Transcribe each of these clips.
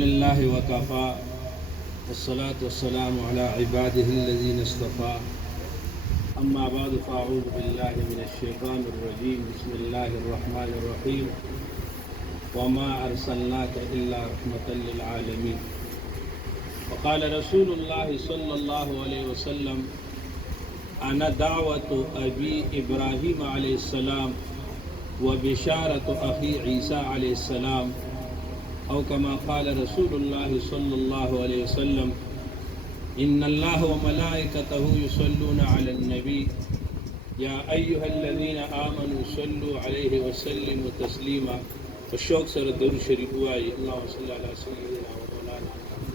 لله وكفى والصلاة والسلام على عباده الذين اصطفى أما بعد فأعوذ بالله من الشيطان الرجيم بسم الله الرحمن الرحيم وما أرسلناك إلا رحمة للعالمين وقال رسول الله صلى الله عليه وسلم أنا دعوة أبي إبراهيم عليه السلام وبشارة أخي عيسى عليه السلام أو كما قال رسول الله صلى الله عليه وسلم إن الله وملائكته يصلون على النبي يا أيها الذين آمنوا صلوا عليه وسلموا تسليما والشوق سر درود شریف ہوا ہے اللهم صل على سيدنا ومولانا محمد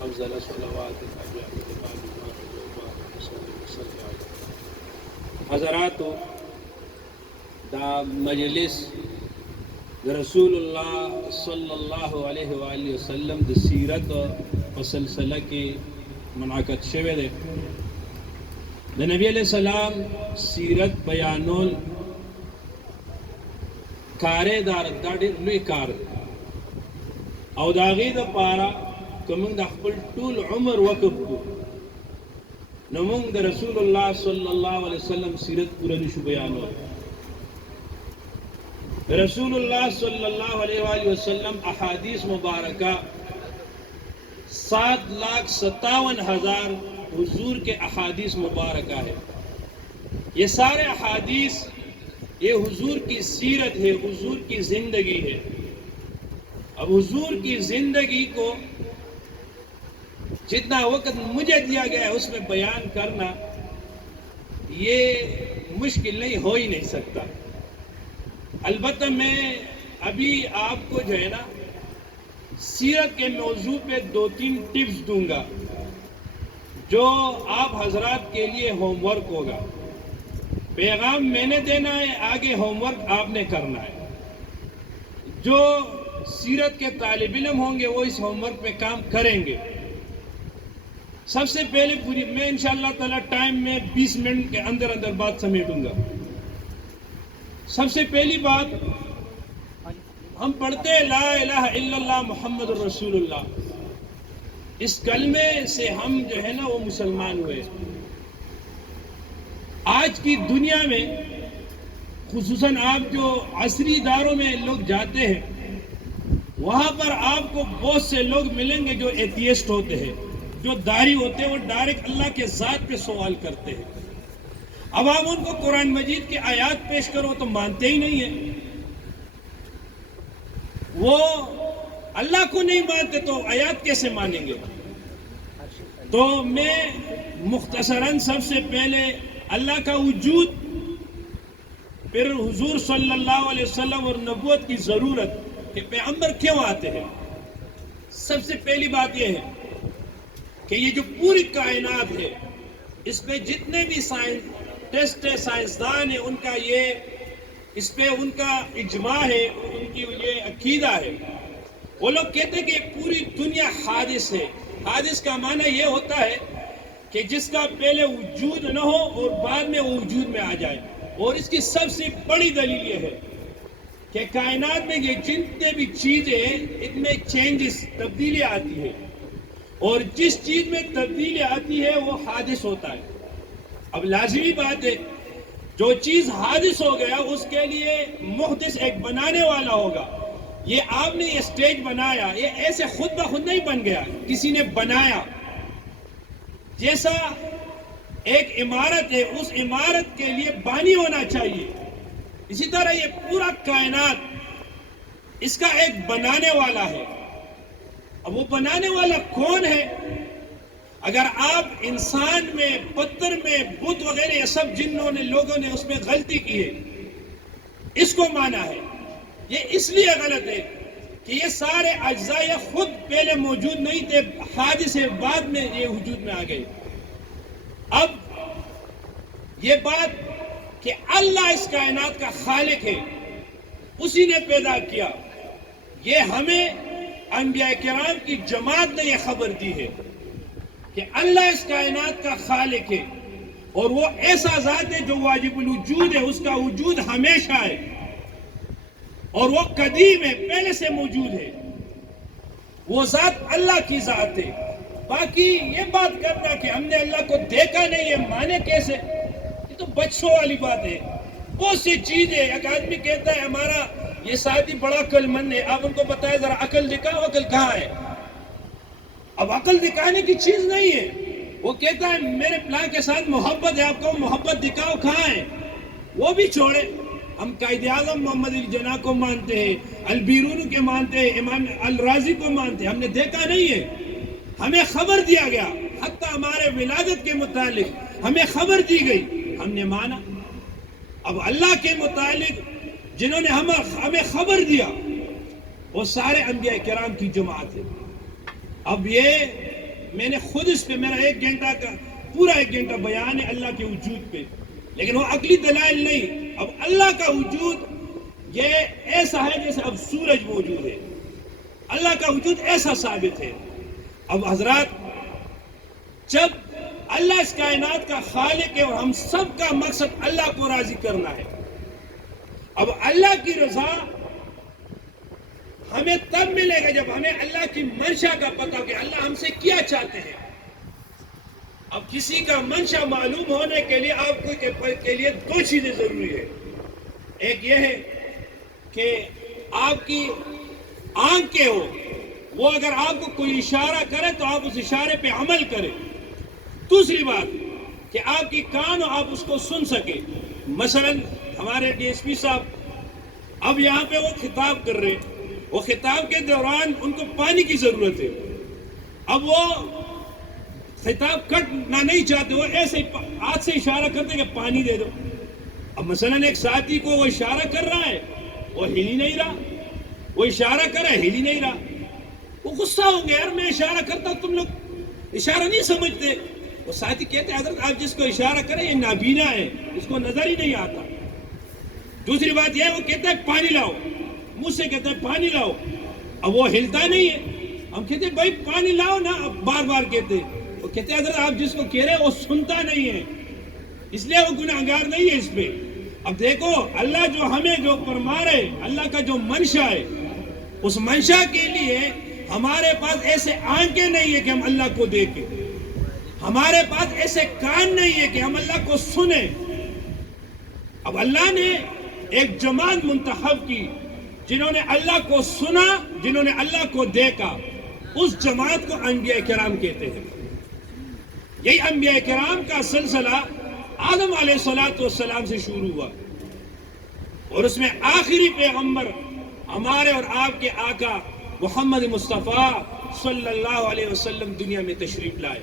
افضل الصلوات حضرات دا مجلس رسول اللہ صلی اللہ علیہ وآلہ وسلم د سیرت و سلسلہ کی منعقد شوه ده د نبی علیہ السلام سیرت بیانول کارے دار دا ډېر لوی کار او د هغې دپاره که موږ د خپل ټول عمر وقف کړو نو موږ د رسول الله صلی الله علیه وسلم سیرت پوره نشو بیانولی رسول اللہ صلی اللہ علیہ وآلہ وسلم احادیث مبارکہ 7,57,000 حضور کے احادیث مبارکہ ہے. یہ سارے احادیث یہ حضور کی سیرت ہے، حضور کی زندگی ہے. اب حضور کی زندگی کو جتنا وقت مجھے دیا گیا ہے اس میں بیان کرنا یہ مشکل نہیں ہو ہی نہیں سکتا. البتہ میں ابھی آپ کو جو ہے نا سیرت کے موضوع پہ 2-3 ٹپس دوں گا جو آپ حضرات کے لیے ہوم ورک ہوگا. پیغام میں نے دینا ہے، آگے ہوم ورک آپ نے کرنا ہے. جو سیرت کے طالب علم ہوں گے وہ اس ہوم ورک پہ کام کریں گے. سب سے پہلے میں انشاءاللہ تعالی ٹائم میں 20 منٹ کے اندر بات سمیٹوں گا. سب سے پہلی بات ہم پڑھتے ہیں لا الہ الا اللہ محمد الرسول اللہ. اس کلمے سے ہم جو ہے نا وہ مسلمان ہوئے. آج کی دنیا میں خصوصاً آپ جو عصری اداروں میں لوگ جاتے ہیں وہاں پر آپ کو بہت سے لوگ ملیں گے جو ایتھیسٹ ہوتے ہیں، جو داری ہوتے ہیں، وہ ڈائریکٹ اللہ کے ذات پہ سوال کرتے ہیں. اب آپ ان کو قرآن مجید کی آیات پیش کرو تو مانتے ہی نہیں ہیں. وہ اللہ کو نہیں مانتے تو آیات کیسے مانیں گے؟ تو میں مختصراً سب سے پہلے اللہ کا وجود، پھر حضور صلی اللہ علیہ وسلم اور نبوت کی ضرورت کہ پیغمبر کیوں آتے ہیں. سب سے پہلی بات یہ ہے کہ یہ جو پوری کائنات ہے اس پہ جتنے بھی سائنسدان ہیں ان کا اس پہ ان کا اجماع ہے، ان کی یہ عقیدہ ہے. وہ لوگ کہتے ہیں کہ پوری دنیا حادث ہے. حادث کا معنی یہ ہوتا ہے کہ جس کا پہلے وجود نہ ہو اور بعد میں وہ وجود میں آ جائے. اور اس کی سب سے بڑی دلیل یہ ہے کہ کائنات میں یہ جتنے بھی چیزیں ہیں ان میں چینجز، تبدیلی آتی ہے، اور جس چیز میں تبدیلی آتی ہے وہ حادث ہوتا ہے. اب لازمی بات ہے جو چیز حادث ہو گیا اس کے لیے محدث ایک بنانے والا ہوگا. یہ آپ نے یہ سٹیج بنایا، یہ ایسے خود بخود نہیں بن گیا، کسی نے بنایا. جیسا ایک عمارت ہے اس عمارت کے لیے بانی ہونا چاہیے، اسی طرح یہ پورا کائنات اس کا ایک بنانے والا ہے. اب وہ بنانے والا کون ہے؟ اگر آپ انسان میں، پتھر میں، بت وغیرہ یہ سب جنہوں نے لوگوں نے اس میں غلطی کی ہے اس کو مانا ہے. یہ اس لیے غلط ہے کہ یہ سارے اجزاء یہ خود پہلے موجود نہیں تھے، حادث ہے، بعد میں یہ وجود میں آ گئے. اب یہ بات کہ اللہ اس کائنات کا خالق ہے، اسی نے پیدا کیا، یہ ہمیں انبیاء کرام کی جماعت نے یہ خبر دی ہے کہ اللہ اس کائنات کا خالق ہے اور وہ ایسا ذات ہے جو واجب الوجود ہے، اس کا وجود ہمیشہ ہے اور وہ قدیم ہے، پہلے سے موجود ہے. وہ ذات اللہ کی ذات ہے. باقی یہ بات کرنا کہ ہم نے اللہ کو دیکھا نہیں ہے مانے کیسے, یہ تو بچوں والی بات ہے. بہت سی چیزیں, ایک آدمی کہتا ہے ہمارا یہ ساتھی بڑا عقل مند ہے, آپ ان کو بتائیں ذرا عقل دکھاؤ, عقل کہاں ہے؟ اب عقل دکھانے کی چیز نہیں ہے. وہ کہتا ہے میرے پلاں کے ساتھ محبت ہے, آپ کو محبت دکھاؤ, کہاں ہے؟ وہ بھی چھوڑے. ہم قائد اعظم محمد علی جناح کو مانتے ہیں, البیرونی کے مانتے ہیں, امام الرازی کو مانتے ہیں, ہم نے دیکھا نہیں ہے. ہمیں خبر دیا گیا, حتیٰ ہمارے ولادت کے متعلق ہمیں خبر دی گئی, ہم نے مانا. اب اللہ کے متعلق جنہوں نے ہمیں خبر دیا وہ سارے انبیاء کرام کی جماعت ہے. اب یہ میں نے خود اس پہ میرا 1 گھنٹہ کا پورا 1 گھنٹہ بیان ہے اللہ کے وجود پہ, لیکن وہ عقلی دلائل نہیں. اب اللہ کا وجود یہ ایسا ہے جیسے اب سورج موجود ہے, اللہ کا وجود ایسا ثابت ہے. اب حضرات, جب اللہ اس کائنات کا خالق ہے اور ہم سب کا مقصد اللہ کو راضی کرنا ہے, اب اللہ کی رضا ہمیں تب ملے گا جب ہمیں اللہ کی منشا کا پتہ ہو کہ اللہ ہم سے کیا چاہتے ہیں. اب کسی کا منشا معلوم ہونے کے لیے آپ کو کے لیے 2 چیزیں ضروری ہے. ایک یہ ہے کہ آپ کی آنکھیں ہو, وہ اگر آپ کو کوئی اشارہ کرے تو آپ اس اشارے پہ عمل کریں. دوسری بات کہ آپ کی کان ہو, آپ اس کو سن سکیں. مثلا ہمارے ڈی ایس پی صاحب اب یہاں پہ وہ خطاب کر رہے, وہ خطاب کے دوران ان کو پانی کی ضرورت ہے. اب وہ خطاب کٹنا نہیں چاہتے, وہ ایسے ہاتھ سے اشارہ کرتے کہ پانی دے دو. اب مثلا ایک ساتھی کو وہ اشارہ کر رہا ہے, وہ ہل ہی نہیں رہا, وہ اشارہ کر رہا ہے ہل ہی نہیں رہا. وہ غصہ ہوں گے, یار میں اشارہ کرتا ہوں تم لوگ اشارہ نہیں سمجھتے. وہ ساتھی کہتے ہیں حضرت آپ جس کو اشارہ کریں یہ نابینا ہے, اس کو نظر ہی نہیں آتا. دوسری بات یہ ہے, وہ کہتا ہے پانی لاؤ, مجھ سے کہتا ہے پانی لاؤ, اب وہ ہلتا نہیں ہے. ہم کہتے ہیں بھائی پانی لاؤ نا, بار بار کہتے ہیں. وہ کہتے ہیں حضرت آپ جس کو کہہ رہے ہیں وہ سنتا نہیں ہے, اس لیے وہ گناہگار نہیں ہے اس پہ. اب دیکھو اللہ جو ہمیں جو فرما رہے, اللہ کا جو منشا ہے, اس منشا کے لیے ہمارے پاس ایسے آنکھیں نہیں ہے کہ ہم اللہ کو دیکھیں, ہمارے پاس ایسے کان نہیں ہے کہ ہم اللہ کو سنیں. اب اللہ نے ایک جماعت منتخب کی جنہوں نے اللہ کو سنا, جنہوں نے اللہ کو دیکھا, اس جماعت کو انبیاء کرام کہتے ہیں. یہی انبیاء کرام کا سلسلہ آدم علیہ السلام سے شروع ہوا, اور اس میں آخری پیغمبر ہمارے اور آپ کے آقا محمد مصطفیٰ صلی اللہ علیہ وسلم دنیا میں تشریف لائے.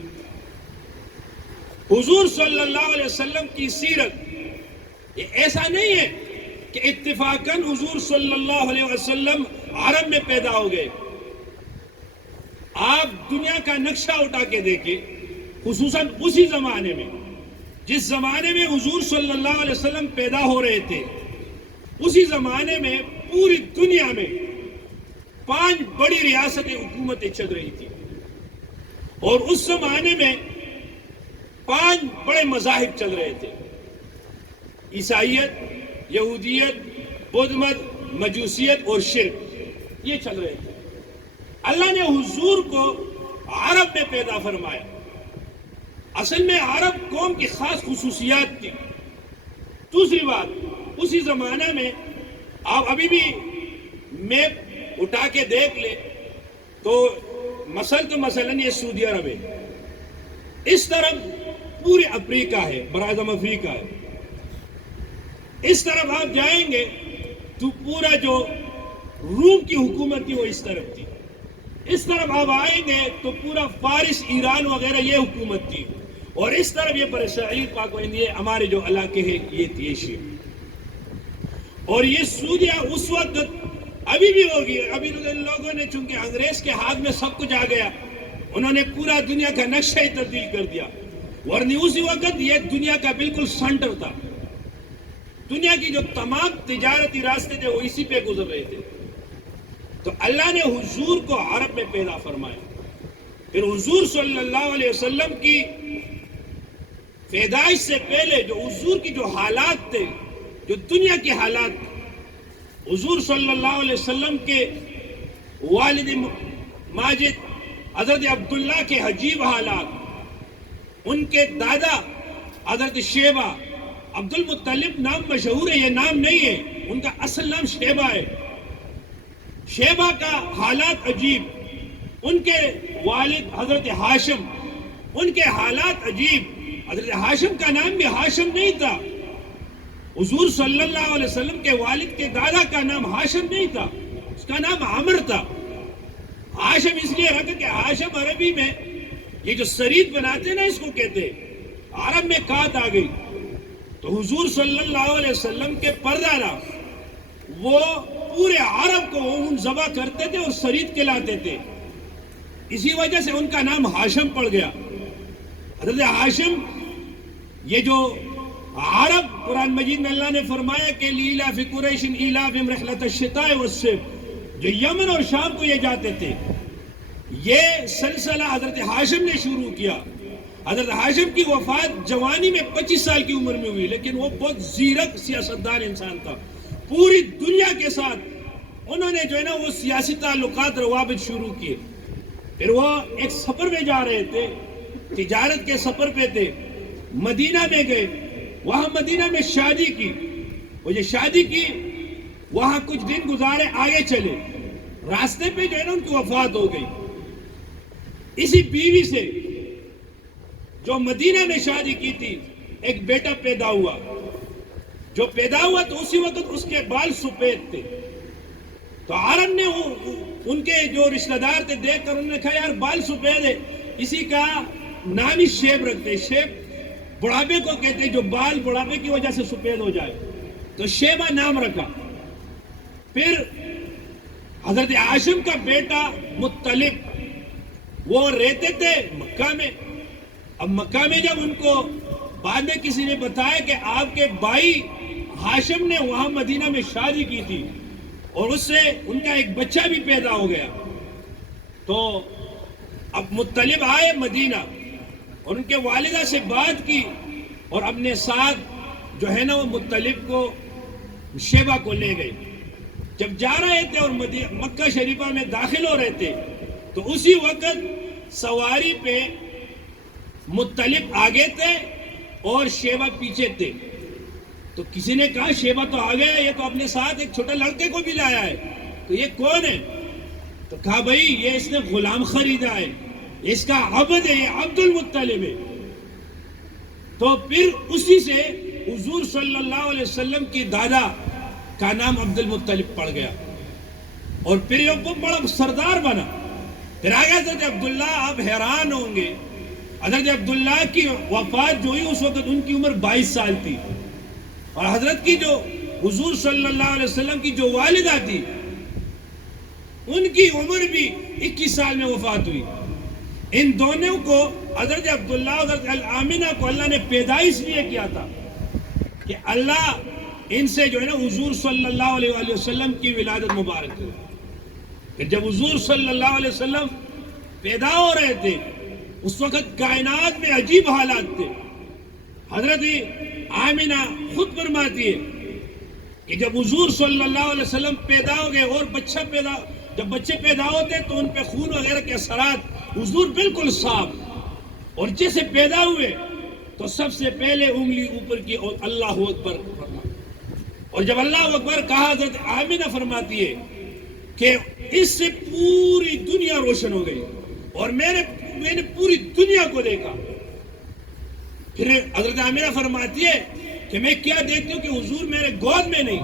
حضور صلی اللہ علیہ وسلم کی سیرت یہ ایسا نہیں ہے کہ اتفاقاً حضور صلی اللہ علیہ وسلم عرب میں پیدا ہو گئے. آپ دنیا کا نقشہ اٹھا کے دیکھیں, خصوصاً اسی زمانے میں جس زمانے میں حضور صلی اللہ علیہ وسلم پیدا ہو رہے تھے, اسی زمانے میں پوری دنیا میں 5 بڑی ریاستیں حکومتیں چل رہی تھی, اور اس زمانے میں 5 بڑے مذاہب چل رہے تھے. عیسائیت, یہودیت, بدھ مت, مجوسیت اور شرک, یہ چل رہے تھے. اللہ نے حضور کو عرب میں پیدا فرمایا. اصل میں عرب قوم کی خاص خصوصیات تھی. دوسری بات, اسی زمانہ میں آپ ابھی بھی میپ اٹھا کے دیکھ لیں تو مثلاً یہ سعودی عرب ہے, اس طرف پورے افریقہ ہے, براعظم افریقہ ہے. اس طرف آپ جائیں گے تو پورا جو روم کی حکومت تھی وہ اس طرف تھی. اس طرف آپ آئیں گے تو پورا فارس, ایران وغیرہ یہ حکومت تھی, اور اس طرف یہ برصغیر پاک و ہند یہ ہمارے جو علاقے ہیں یہ تھی ایشیا. اور یہ سعودیہ اس وقت ابھی بھی ہوگی. ابھی لوگوں نے چونکہ انگریز کے ہاتھ میں سب کچھ آ گیا, انہوں نے پورا دنیا کا نقشہ ہی تبدیل کر دیا, ورنہ اسی وقت یہ دنیا کا بالکل سینٹر تھا. دنیا کی جو تمام تجارتی راستے تھے وہ اسی پہ گزر رہے تھے. تو اللہ نے حضور کو عرب میں پیدا فرمایا. پھر حضور صلی اللہ علیہ وسلم کی پیدائش سے پہلے جو حضور کی جو حالات تھے, جو دنیا کے حالات, حضور صلی اللہ علیہ وسلم کے والد ماجد، حضرت عبداللہ کے عجیب حالات، ان کے دادا حضرت شیبہ، عبد المطلب نام مشہور ہے، یہ نام نہیں ہے، ان کا اصل نام شیبہ ہے۔ شیبہ کا حالات عجیب، ان کے والد حضرت ہاشم، ان کے حالات عجیب۔ حضرت ہاشم کا نام بھی ہاشم نہیں تھا، حضور صلی اللہ علیہ وسلم کے والد کے دادا کا نام ہاشم نہیں تھا، اس کا نام عامر تھا۔ ہاشم اس لیے رکھا کہ ہاشم عربی میں یہ جو سرید بناتے نا اس کو کہتے، عرب میں کات آ گئی تو حضور صلی اللہ علیہ وسلم کے پردادا وہ پورے عرب کو اون ذبح کرتے تھے اور سرید کھلاتے تھے، اسی وجہ سے ان کا نام ہاشم پڑ گیا۔ حضرت ہاشم یہ جو عرب، قرآن مجید میں اللہ نے فرمایا کہ لِإِيلَافِ قُرَيْشٍ إِيلَافِهِمْ رِحْلَةَ الشِّتَاءِ وَالصَّيْفِ، جو یمن اور شام کو یہ جاتے تھے، یہ سلسلہ حضرت ہاشم نے شروع کیا۔ حضرت ہاشم کی وفات جوانی میں 25 سال کی عمر میں ہوئی، لیکن وہ بہت زیرک سیاستدان انسان تھا، پوری دنیا کے ساتھ انہوں نے جو ہے نا وہ سیاسی تعلقات روابط شروع کیے۔ پھر وہ ایک سفر میں جا رہے تھے، تجارت کے سفر پہ تھے، مدینہ میں گئے، وہاں مدینہ میں شادی کی، وہ یہ شادی کی، وہاں کچھ دن گزارے، آگے چلے، راستے پہ جو ہے نا ان کی وفات ہو گئی۔ اسی بیوی سے جو مدینہ میں شادی کی تھی ایک بیٹا پیدا ہوا، جو پیدا ہوا تو اسی وقت اس کے بال سفید تھے، تو عرب نے ان کے جو رشتہ دار تھے دیکھ کر انہوں نے کہا یار بال سفید ہے، اسی کا نام ہی شیب رکھتے، شیب بڑھاپے کو کہتے جو بال بڑھاپے کی وجہ سے سفید ہو جائے، تو شیبہ نام رکھا۔ پھر حضرت ہاشم کا بیٹا مطلب وہ رہتے تھے مکہ میں، اب مکہ میں جب ان کو بعد میں کسی نے بتایا کہ آپ کے بھائی ہاشم نے وہاں مدینہ میں شادی کی تھی اور اس سے ان کا ایک بچہ بھی پیدا ہو گیا، تو اب مطلب آئے مدینہ اور ان کے والدہ سے بات کی اور اپنے ساتھ جو ہے نا وہ مطلب کو شیبہ کو لے گئے۔ جب جا رہے تھے اور مکہ شریفہ میں داخل ہو رہے تھے تو اسی وقت سواری پہ مطلب آگے تھے اور شیبہ پیچھے تھے، تو کسی نے کہا شیبہ تو آ گیا، یہ تو اپنے ساتھ ایک چھوٹے لڑکے کو بھی لایا ہے، تو یہ کون ہے؟ تو کہا بھائی یہ اس نے غلام خریدا ہے، اس کا عبد ہے، یہ عبد المطلب ہے۔ تو پھر اسی سے حضور صلی اللہ علیہ وسلم کی دادا کا نام عبد المطلب پڑ گیا، اور پھر یہ بڑا سردار بنا۔ پھر آگے حضرت عبداللہ، آپ حیران ہوں گے، حضرت عبداللہ کی وفات جو ہوئی اس وقت ان کی عمر 22 سال تھی، اور حضرت کی جو حضور صلی اللہ علیہ وسلم کی جو والدہ تھی ان کی عمر بھی 21 سال میں وفات ہوئی۔ ان دونوں کو حضرت عبداللہ اور حضرت آمنہ کو اللہ نے پیدا اس لیے کیا تھا کہ اللہ ان سے جو ہے نا حضور صلی اللہ علیہ وسلم کی ولادت مبارک کرے۔ کہ جب حضور صلی اللہ علیہ وسلم پیدا ہو رہے تھے اس وقت کائنات میں عجیب حالات تھے۔ حضرت آمنہ خود فرماتی ہے کہ جب حضور صلی اللہ علیہ وسلم پیدا ہو گئے اور جب بچے پیدا ہوتے تو ان پہ خون وغیرہ کے اثرات، حضور بالکل صاف، اور جیسے پیدا ہوئے تو سب سے پہلے انگلی اوپر کی اور اللہ اکبر فرمایا، اور جب اللہ اکبر کہا حضرت آمنہ فرماتی ہے کہ اس سے پوری دنیا روشن ہو گئی اور میں نے پوری دنیا کو دیکھا۔ پھر حضرت آمنہ فرماتی ہے کہ میں کیا دیکھتی ہوں کہ حضور میرے گود میں نہیں،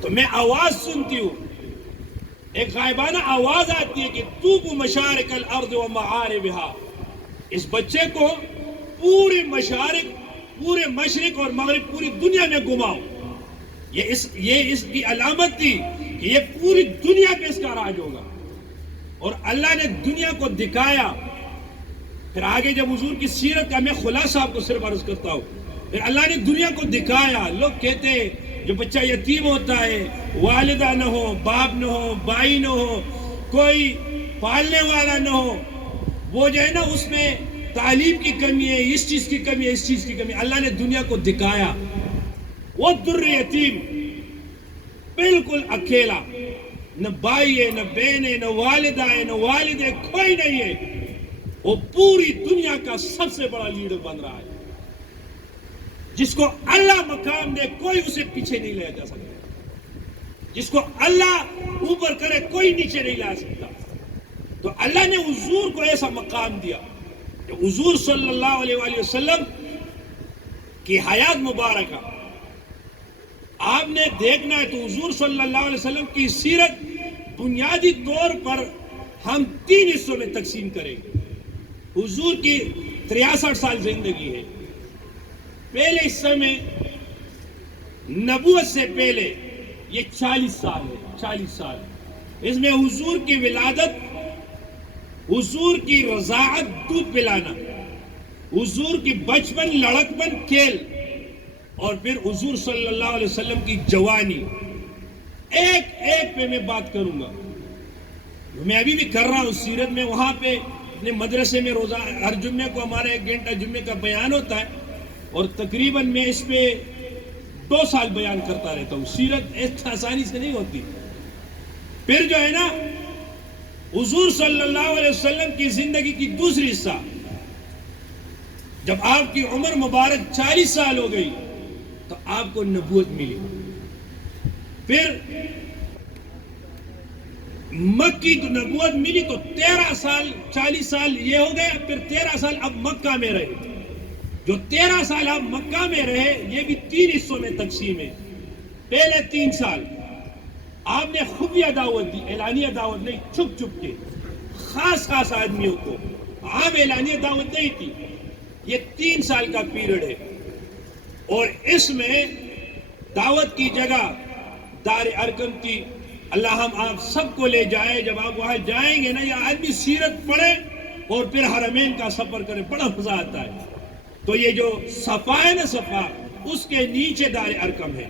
تو میں آواز سنتی ہوں، ایک غائبانہ آواز آتی ہے کہ طوبوا مشارق الارض و مغاربها، اس بچے کو پورے مشارق، پورے مشرق اور مغرب، پوری دنیا میں گھماؤ۔ یہ اس کی علامت تھی کہ یہ پوری دنیا پہ اس کا راج ہوگا، اور اللہ نے دنیا کو دکھایا۔ پھر آگے جب حضور کی سیرت کا میں خلاصہ آپ کو صرف عرض کرتا ہوں، پھر اللہ نے دنیا کو دکھایا۔ لوگ کہتے ہیں جو بچہ یتیم ہوتا ہے، والدہ نہ ہو، باپ نہ ہو، بھائی نہ ہو، کوئی پالنے والا نہ ہو، وہ جو ہے نا اس میں تعلیم کی کمی ہے، اس چیز کی کمی ہے، اس چیز کی کمی ہے۔ اللہ نے دنیا کو دکھایا، وہ در یتیم بالکل اکیلا، نہ بھائی ہے، نہ بہن ہے، نہ والدہ ہے، نہ والد ہے، کوئی نہیں ہے. وہ پوری دنیا کا سب سے بڑا لیڈر بن رہا ہے. جس کو اللہ مقام دے کوئی اسے پیچھے نہیں لے جا سکتا. جس کو اللہ اوپر کرے کوئی نیچے نہیں لا سکتا. تو اللہ نے حضور کو ایسا مقام دیا کہ حضور صلی اللہ علیہ وآلہ وسلم کی حیات مبارکہ آپ نے دیکھنا ہے تو حضور صلی اللہ علیہ وسلم کی سیرت بنیادی طور پر ہم 3 حصوں میں تقسیم کریں گے. حضور کی 63 سال زندگی ہے. پہلے حصے میں نبوت سے پہلے یہ 40 سال ہے. 40 سال اس میں حضور کی ولادت، حضور کی رضاعت دودھ پلانا، حضور کی بچپن لڑکپن کھیل، اور پھر حضور صلی اللہ علیہ وسلم کی جوانی. ایک ایک پہ میں بات کروں گا. میں ابھی بھی کر رہا ہوں سیرت میں. وہاں پہ اپنے مدرسے میں روزہ ہر جمعے کو ہمارا 1 گھنٹہ جمعے کا بیان ہوتا ہے، اور تقریباً میں اس پہ 2 سال بیان کرتا رہتا ہوں. سیرت ایسا آسانی سے نہیں ہوتی. پھر جو ہے نا حضور صلی اللہ علیہ وسلم کی زندگی کی دوسری حصہ، جب آپ کی عمر مبارک 40 سال ہو گئی تو آپ کو نبوت ملی. پھر مکی تو نبوت ملی تو 13 سال 40 سال یہ ہو گیا. پھر 13 سال اب مکہ میں رہے. جو 13 سال آپ مکہ میں رہے یہ بھی 3 حصوں میں تقسیم ہے. پہلے 3 سال آپ نے خفیہ دعوت دی، اعلانیہ دعوت نہیں، چھپ چھپ کے خاص آدمیوں کو. عام اعلانیہ دعوت نہیں تھی. یہ 3 سال کا پیریڈ ہے، اور اس میں دعوت کی جگہ دار ارقم تھی. اللہ ہم آپ سب کو لے جائے. جب آپ وہاں جائیں گے نا، یہ آدمی سیرت پڑھے اور پھر حرمین کا سفر کرے، بڑا مزہ آتا ہے. تو یہ جو صفا ہے نا، صفا اس کے نیچے دار ارقم ہے.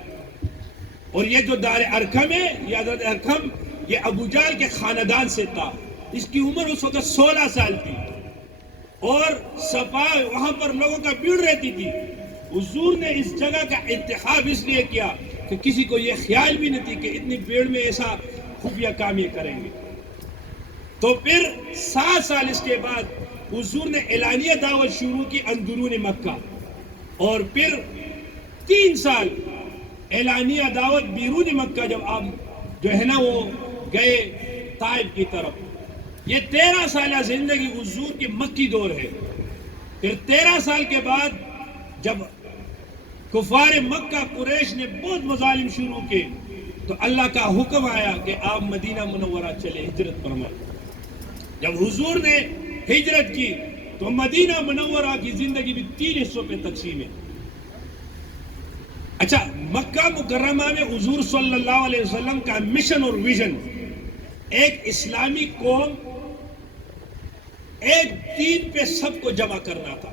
اور یہ جو دار ارقم ہے، یہ حضرت ارقم یہ ابو جہل کے خاندان سے تھا. اس کی عمر اس وقت 16 سال تھی، اور صفا وہاں پر لوگوں کا بھیڑ رہتی تھی. حضور نے اس جگہ کا انتخاب اس لیے کیا کہ کسی کو یہ خیال بھی نہیں تھی کہ اتنی بھیڑ میں ایسا خفیہ کام یہ کریں گے. تو پھر 7 سال اس کے بعد حضور نے اعلانیہ دعوت شروع کی اندرون مکہ، اور پھر 3 سال اعلانیہ دعوت بیرون مکہ. جب آپ جو ہے نا وہ گئے طائف کی طرف. یہ 13 سالہ زندگی حضور کی مکی دور ہے. پھر 13 سال کے بعد جب کفار مکہ قریش نے بہت مظالم شروع کے تو اللہ کا حکم آیا کہ آپ مدینہ منورہ چلے، ہجرت فرمائے. جب حضور نے ہجرت کی تو مدینہ منورہ کی زندگی بھی 3 حصوں پہ تقسیم ہے. اچھا، مکہ مکرمہ میں حضور صلی اللہ علیہ وسلم کا مشن اور ویژن ایک اسلامی قوم، ایک دین پہ سب کو جمع کرنا تھا.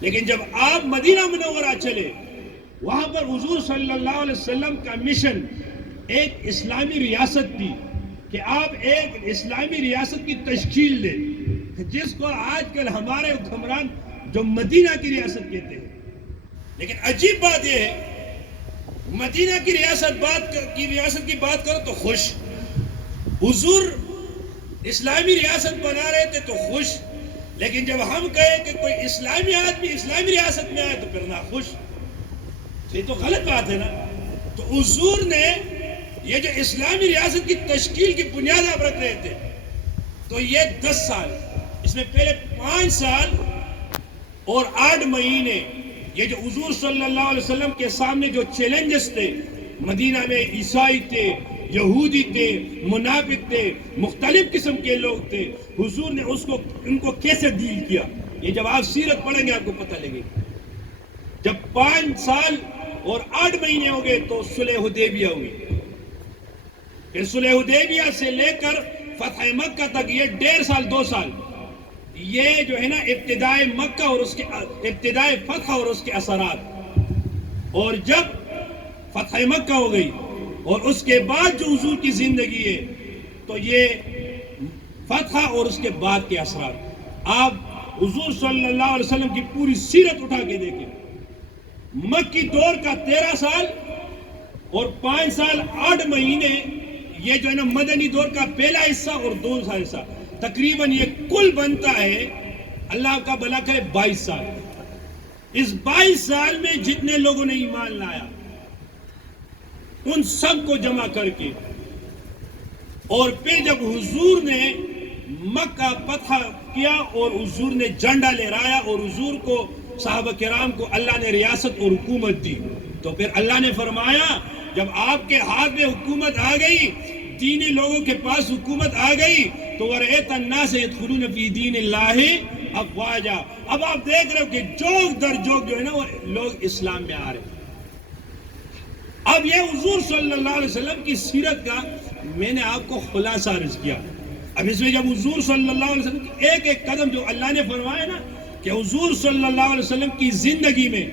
لیکن جب آپ مدینہ منورہ چلے، وہاں پر حضور صلی اللہ علیہ وسلم کا مشن ایک اسلامی ریاست تھی کہ آپ ایک اسلامی ریاست کی تشکیل دیں، جس کو آج کل ہمارے حکمران جو مدینہ کی ریاست کہتے ہیں. لیکن عجیب بات یہ ہے، مدینہ کی ریاست کی بات کرو تو خوش. حضور اسلامی ریاست بنا رہے تھے تو خوش. لیکن جب ہم کہیں کہ کوئی اسلامی آدمی اسلامی ریاست میں آئے تو پھر نہ خوش. یہ تو غلط بات ہے نا. تو حضور نے یہ جو اسلامی ریاست کی تشکیل کی بنیاد آپ رکھ رہے تھے، تو یہ 10 سال، اس میں پہلے 5 سال اور 8 مہینے یہ جو حضور صلی اللہ علیہ وسلم کے سامنے جو چیلنجز تھے، مدینہ میں عیسائی تھے، یہودی تھے، منافق تھے، مختلف قسم کے لوگ تھے، حضور نے ان کو کیسے ڈیل کیا، یہ جب آپ سیرت پڑھیں گے آپ کو پتہ لگے گا. جب 5 سال اور 8 مہینے ہو گئے تو صلح حدیبیہ ہوئی. پھر صلح حدیبیہ سے لے کر فتح مکہ تک یہ 1.5 سال 2 سال یہ جو ہے نا ابتدائے مکہ اور اس کے ابتدائے فتح اور اس کے اثرات. اور جب فتح مکہ ہو گئی اور اس کے بعد جو حضور کی زندگی ہے تو یہ فتح اور اس کے بعد کے اثرات. آپ حضور صلی اللہ علیہ وسلم کی پوری سیرت اٹھا کے دیکھیں. مکی دور کا 13 سال اور 5 سال 8 مہینے یہ جو ہے نا مدنی دور کا پہلا حصہ اور دوسرا حصہ، تقریباً یہ کل بنتا ہے اللہ کا بھلا کرے 22 سال۔ اس 22 سال میں جتنے لوگوں نے ایمان لایا ان سب کو جمع کر کے، اور پھر جب حضور نے مکہ فتح کیا اور حضور نے جھنڈا لہرایا اور حضور کو صحابہ کرام کو اللہ نے ریاست اور حکومت دی، تو پھر اللہ نے فرمایا جب آپ کے ہاتھ میں حکومت آ گئی، دینی لوگوں کے پاس حکومت آ گئی، تو وَرَأَيْتَ النَّاسَ يَدْخُلُونَ فِي دِينِ اللَّهِ أَفْوَاجًا۔ اب آپ دیکھ رہے ہو کہ جوگ در جوگ جو ہے نا وہ لوگ اسلام میں آ رہے ہیں۔ اب یہ حضور صلی اللہ علیہ وسلم کی سیرت کا میں نے آپ کو خلاصہ عرض کیا۔ اب اس میں جب حضور صلی اللہ علیہ وسلم کی ایک ایک قدم جو اللہ نے فرمایا نا کہ حضور صلی اللہ علیہ وسلم کی زندگی میں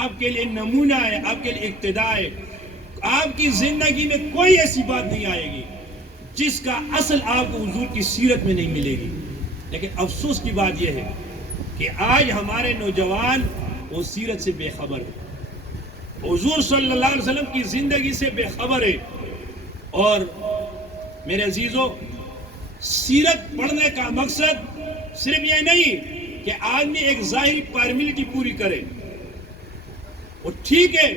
آپ کے لیے نمونہ ہے، آپ کے لیے اقتداء ہے، آپ کی زندگی میں کوئی ایسی بات نہیں آئے گی جس کا اصل آپ کو حضور کی سیرت میں نہیں ملے گی۔ لیکن افسوس کی بات یہ ہے کہ آج ہمارے نوجوان وہ سیرت سے بے خبر ہے، حضور صلی اللہ علیہ وسلم کی زندگی سے بے خبر ہے۔ اور میرے عزیزوں، سیرت پڑھنے کا مقصد صرف یہ نہیں کہ آدمی ایک ظاہری فارمیلٹی پوری کرے، وہ ٹھیک ہے،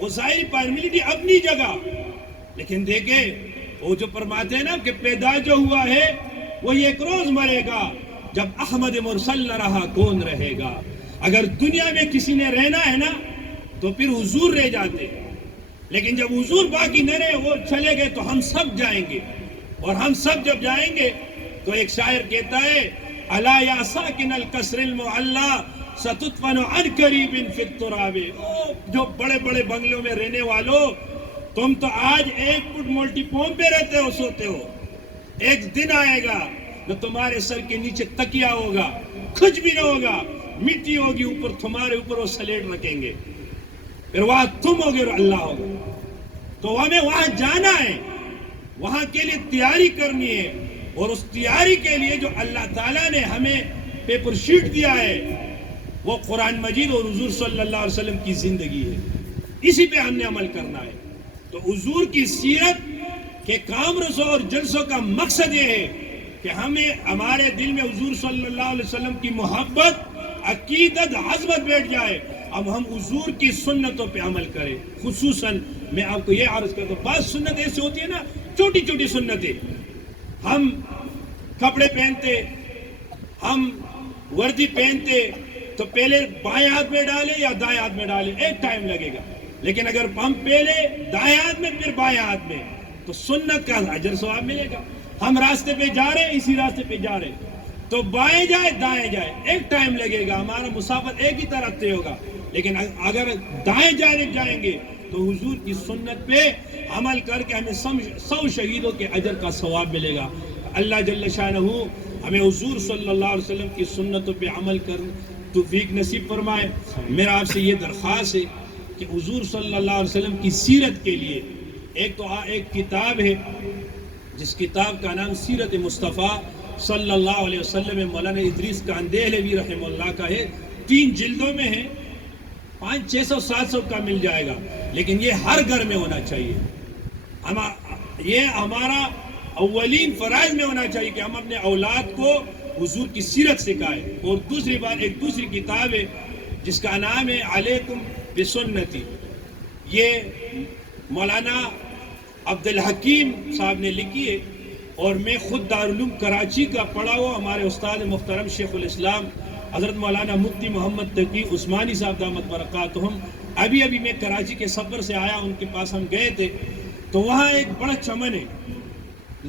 وہ ظاہری فارمیلٹی اپنی جگہ، لیکن دیکھیں وہ جو فرماتے ہیں نا کہ پیدا جو ہوا ہے وہی ایک روز مرے گا، جب احمد مرسل نہ رہا کون رہے گا۔ اگر دنیا میں کسی نے رہنا ہے نا تو پھر حضور رہ جاتے، لیکن جب حضور باقی نہ رہے، وہ چلے گئے تو ہم سب جائیں گے، اور ہم سب جب جائیں گے تو ایک شاعر کہتا ہے الا یا ساکن القصر المعلی ستدفن عن قریب فی التراب۔ جو بڑے بڑے بنگلوں میں رہنے والوں، تم تو آج 1 فٹ ملٹی پوم پہ رہتے ہو، سوتے ہو، ایک دن آئے گا جو تمہارے سر کے نیچے تکیا ہوگا، کچھ بھی نہ ہوگا، مٹی ہوگی اوپر، تمہارے اوپر وہ سلیٹ رکھیں گے، پھر وہاں تم ہوگے اور اللہ ہوگا۔ تو ہمیں وہاں جانا ہے، وہاں کے لیے تیاری کرنی ہے، اور اس تیاری کے لیے جو اللہ تعالیٰ نے ہمیں پیپر شیٹ دیا ہے وہ قرآن مجید اور حضور صلی اللہ علیہ وسلم کی زندگی ہے، اسی پہ ہم نے عمل کرنا ہے۔ تو حضور کی سیرت کے کانفرنسوں اور جلسوں کا مقصد یہ ہے کہ ہمیں ہمارے دل میں حضور صلی اللہ علیہ وسلم کی محبت، عقیدت، عظمت بیٹھ جائے، اب ہم حضور کی سنتوں پہ عمل کریں۔ خصوصاً میں آپ کو یہ عرض کرتا ہوں، بعض سنت ایسی ہوتی ہے نا، چھوٹی چھوٹی سنتیں، ہم کپڑے پہنتے، ہم وردی پہنتے تو پہلے بائیں ہاتھ میں ڈالے یا دائیں ہاتھ میں ڈالے، ایک ٹائم لگے گا، لیکن اگر ہم پہلے دائیں ہاتھ میں پھر بائیں ہاتھ میں تو سنت کا اجر ثواب ملے گا۔ ہم راستے پہ جا رہے ہیں، اسی راستے پہ جا رہے ہیں تو بائیں جائے دائیں جائے، ایک ٹائم لگے گا، ہمارا مسافت ایک ہی طرح طے ہوگا، لیکن اگر دائیں جانب جائیں گے تو حضور کی سنت پہ عمل کر کے ہمیں 100 شہیدوں کے اجر کا ثواب ملے گا۔ اللہ جل شانہ ہمیں حضور صلی اللہ علیہ وسلم کی سنتوں پہ عمل کر توفیق نصیب فرمائے۔ میرا آپ سے یہ درخواست ہے کہ حضور صلی اللہ علیہ وسلم کی سیرت کے لیے ایک کتاب ہے، جس کتاب کا نام سیرت مصطفیٰ صلی اللہ علیہ وسلم ہے، مولانا ادریس کاندہلوی رحمہ اللہ کا ہے، 3 جلدوں میں ہے، 500 600 700 کا مل جائے گا، لیکن یہ ہر گھر میں ہونا چاہیے۔ یہ ہمارا اولین فرائض میں ہونا چاہیے کہ ہم اپنے اولاد کو حضور کی سیرت سکھائیں۔ اور دوسری بات، ایک دوسری کتاب ہے جس کا نام ہے علیکم بسنتی، یہ مولانا عبد الحکیم صاحب نے لکھی ہے، اور میں خود دارالعلوم کراچی کا پڑھا ہوا، ہمارے استاد محترم شیخ الاسلام حضرت مولانا مفتی محمد تقی عثمانی صاحب دامت برکاتہم، ابھی میں کراچی کے سفر سے آیا، ان کے پاس ہم گئے تھے، تو وہاں ایک بڑا چمن ہے،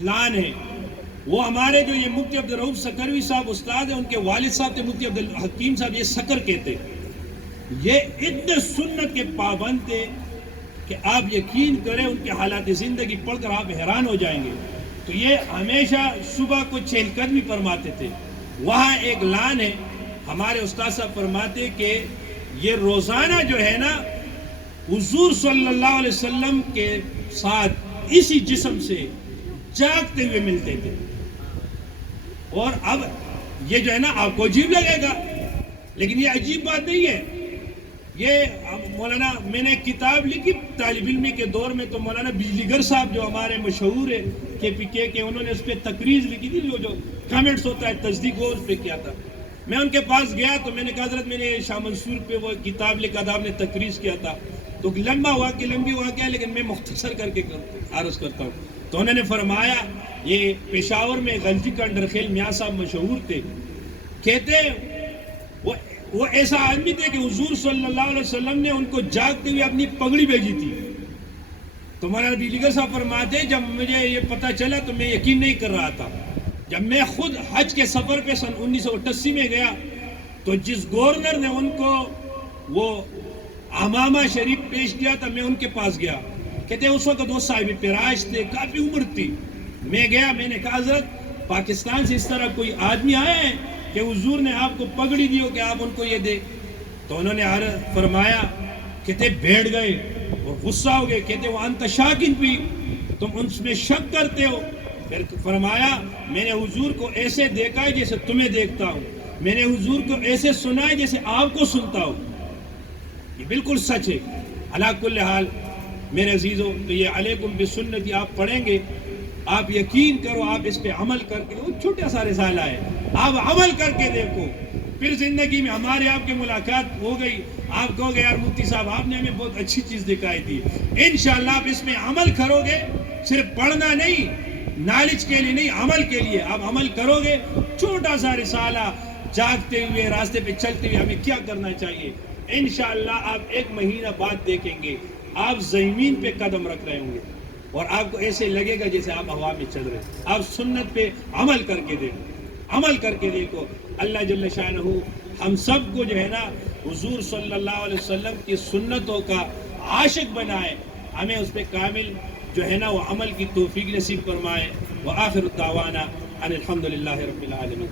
لان ہے، وہ ہمارے جو یہ مفتی عبدالرؤف سکروی صاحب استاد ہیں، ان کے والد صاحب تھے مفتی عبدالحکیم صاحب، یہ سکر کہتے، یہ اتنے سنت کے پابند تھے کہ آپ یقین کریں ان کے حالات زندگی پڑھ کر آپ حیران ہو جائیں گے۔ تو یہ ہمیشہ صبح کو چہل قدمی فرماتے تھے۔ وہاں ایک لان ہے، ہمارے استاد صاحب فرماتے کہ یہ روزانہ جو ہے نا حضور صلی اللہ علیہ وسلم کے ساتھ اسی جسم سے جاگتے ہوئے ملتے تھے۔ اور اب یہ جو ہے نا آپ کو عجیب لگے گا، لیکن یہ عجیب بات نہیں ہے یہ مولانا میں نے کتاب لکھی طالب علمی کے دور میں، تو مولانا بجلیگر صاحب جو ہمارے مشہور ہے KPK کے، انہوں نے اس پہ تقریر لکھی تھی، جو کامنٹس ہوتا ہے تصدیق وہ اس پہ کیا تھا. میں ان کے پاس گیا تو میں نے کہا حضرت میں نے شاہ منصور پہ وہ کتاب لکھا تھا، آپ نے تقریر کیا تھا، تو لمبی واقعہ لیکن میں مختصر کر کے عرض کرتا ہوں. تو انہوں نے فرمایا، یہ پشاور میں غلطی کا اندرخیل میاں صاحب مشہور تھے، کہتے وہ ایسا آدمی تھے کہ حضور صلی اللہ علیہ وسلم نے ان کو جاگتے ہوئے اپنی پگڑی بھیجی تھی. تو مولانا بجلیگر صاحب فرماتے جب مجھے یہ پتا چلا تو میں یقین نہیں کر رہا تھا. جب میں خود حج کے سفر پہ سن 1988 میں گیا تو جس گورنر نے ان کو وہ امامہ شریف پیش کیا تھا، میں ان کے پاس گیا. کہتے اس وقت وہ صاحب پیراش تھے، کافی عمر تھی. میں گیا، میں نے کہا حضرت پاکستان سے اس طرح کوئی آدمی آیا ہے کہ حضور نے آپ کو پگڑی دی ہو کہ آپ ان کو یہ دے؟ تو انہوں نے فرمایا، کہتے بیٹھ گئے اور غصہ ہو گئے. کہتے وہ انت شاکن بھی، تم ان میں شک کرتے ہو. پھر فرمایا، میں نے حضور کو ایسے دیکھا ہے جیسے تمہیں دیکھتا ہوں، میں نے حضور کو ایسے سنا ہے جیسے آپ کو سنتا ہوں. یہ بالکل سچ ہے. علی کل حال میرے عزیزو، تو یہ علیکم بسنتی آپ پڑھیں گے، آپ یقین کرو، آپ اس پہ عمل کر کے، وہ چھوٹا سا رسالہ ہے، آپ عمل کر کے دیکھو، پھر زندگی میں ہمارے آپ کی ملاقات ہو گئی، آپ کہو گے یار مفتی صاحب آپ نے ہمیں بہت اچھی چیز دکھائی تھی. انشاءاللہ آپ اس میں عمل کرو گے، صرف پڑھنا نہیں، نالج کے لیے نہیں، عمل کے لیے آپ عمل کرو گے. چھوٹا سا رسالہ، جاگتے ہوئے راستے پہ چلتے ہوئے ہمیں کیا کرنا چاہیے. انشاءاللہ آپ 1 مہینہ بعد دیکھیں گے آپ زمین پہ قدم رکھ رہے ہوں گے اور آپ کو ایسے لگے گا جیسے آپ ہوا میں چل رہے ہیں. آپ سنت پہ عمل کر کے دیکھو، عمل کر کے دیکھو. اللہ جل شانہ ہم سب کو جو ہے نا حضور صلی اللہ علیہ وسلم کی سنتوں کا عاشق بنائے، ہمیں اس پہ کامل جو ہے نا وہ عمل کی توفیق نصیب فرمائے. وآخر الدعوانا ان الحمدللہ رب العالمین.